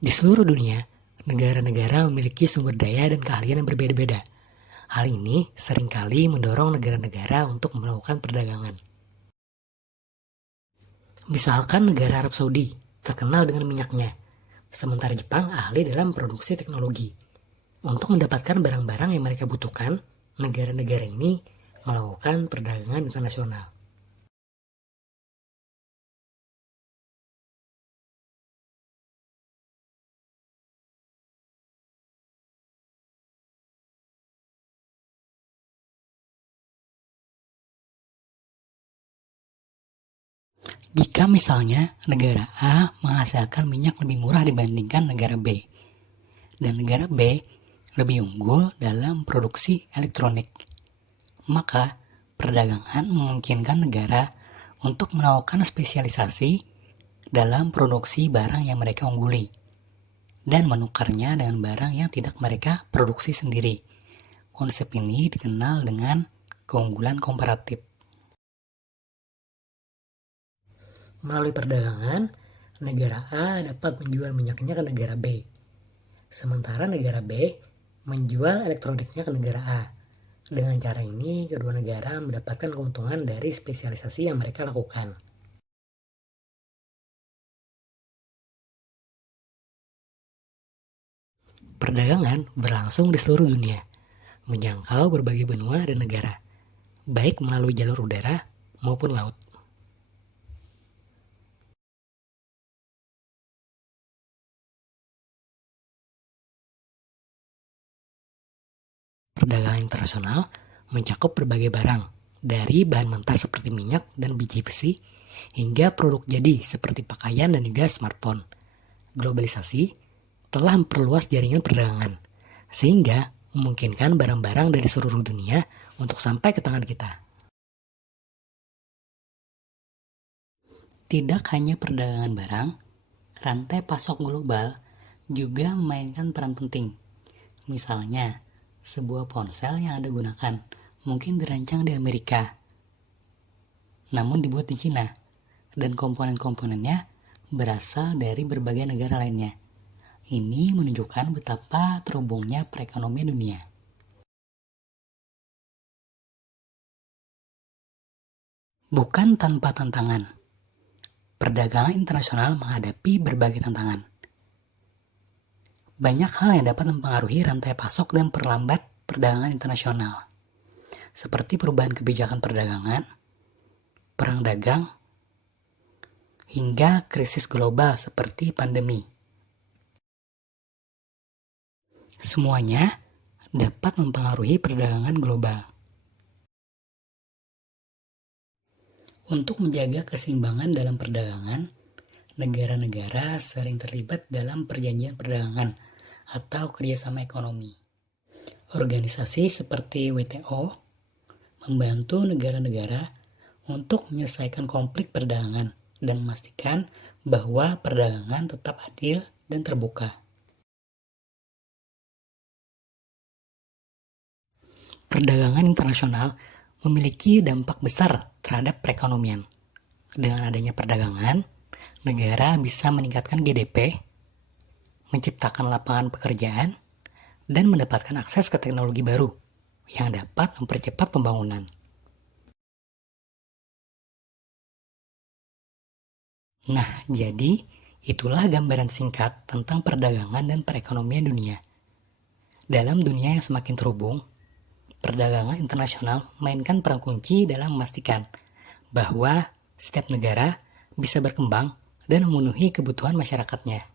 Di seluruh dunia, negara-negara memiliki sumber daya dan keahlian yang berbeda-beda. Hal ini seringkali mendorong negara-negara untuk melakukan perdagangan. Misalkan negara Arab Saudi, terkenal dengan minyaknya, sementara Jepang ahli dalam produksi teknologi. Untuk mendapatkan barang-barang yang mereka butuhkan, negara-negara ini melakukan perdagangan internasional. Jika misalnya negara A menghasilkan minyak lebih murah dibandingkan negara B, dan negara B lebih unggul dalam produksi elektronik, maka perdagangan memungkinkan negara untuk melakukan spesialisasi dalam produksi barang yang mereka ungguli dan menukarnya dengan barang yang tidak mereka produksi sendiri. Konsep ini dikenal dengan keunggulan komparatif. Melalui perdagangan, negara A dapat menjual minyaknya ke negara B, sementara negara B menjual elektroniknya ke negara A. Dengan cara ini, kedua negara mendapatkan keuntungan dari spesialisasi yang mereka lakukan. Perdagangan berlangsung di seluruh dunia, menjangkau berbagai benua dan negara, baik melalui jalur udara maupun laut. Perdagangan internasional mencakup berbagai barang, dari bahan mentah seperti minyak dan biji besi, hingga produk jadi seperti pakaian dan juga smartphone. Globalisasi telah memperluas jaringan perdagangan, sehingga memungkinkan barang-barang dari seluruh dunia untuk sampai ke tangan kita. Tidak hanya perdagangan barang, rantai pasok global juga memainkan peran penting. Misalnya, sebuah ponsel yang Anda gunakan mungkin dirancang di Amerika, namun dibuat di Cina, dan komponen-komponennya berasal dari berbagai negara lainnya. Ini menunjukkan betapa terhubungnya perekonomian dunia. Bukan tanpa tantangan, perdagangan internasional menghadapi berbagai tantangan. Banyak hal yang dapat mempengaruhi rantai pasok dan perlambat perdagangan internasional, seperti perubahan kebijakan perdagangan, perang dagang, hingga krisis global seperti pandemi. Semuanya dapat mempengaruhi perdagangan global. Untuk menjaga keseimbangan dalam perdagangan, negara-negara sering terlibat dalam perjanjian perdagangan atau kerjasama ekonomi. Organisasi seperti WTO membantu negara-negara untuk menyelesaikan konflik perdagangan dan memastikan bahwa perdagangan tetap adil dan terbuka. Perdagangan internasional memiliki dampak besar terhadap perekonomian. Dengan adanya perdagangan, negara bisa meningkatkan GDP, menciptakan lapangan pekerjaan, dan mendapatkan akses ke teknologi baru yang dapat mempercepat pembangunan. Nah, jadi itulah gambaran singkat tentang perdagangan dan perekonomian dunia. Dalam dunia yang semakin terhubung, perdagangan internasional memainkan peran kunci dalam memastikan bahwa setiap negara bisa berkembang dan memenuhi kebutuhan masyarakatnya.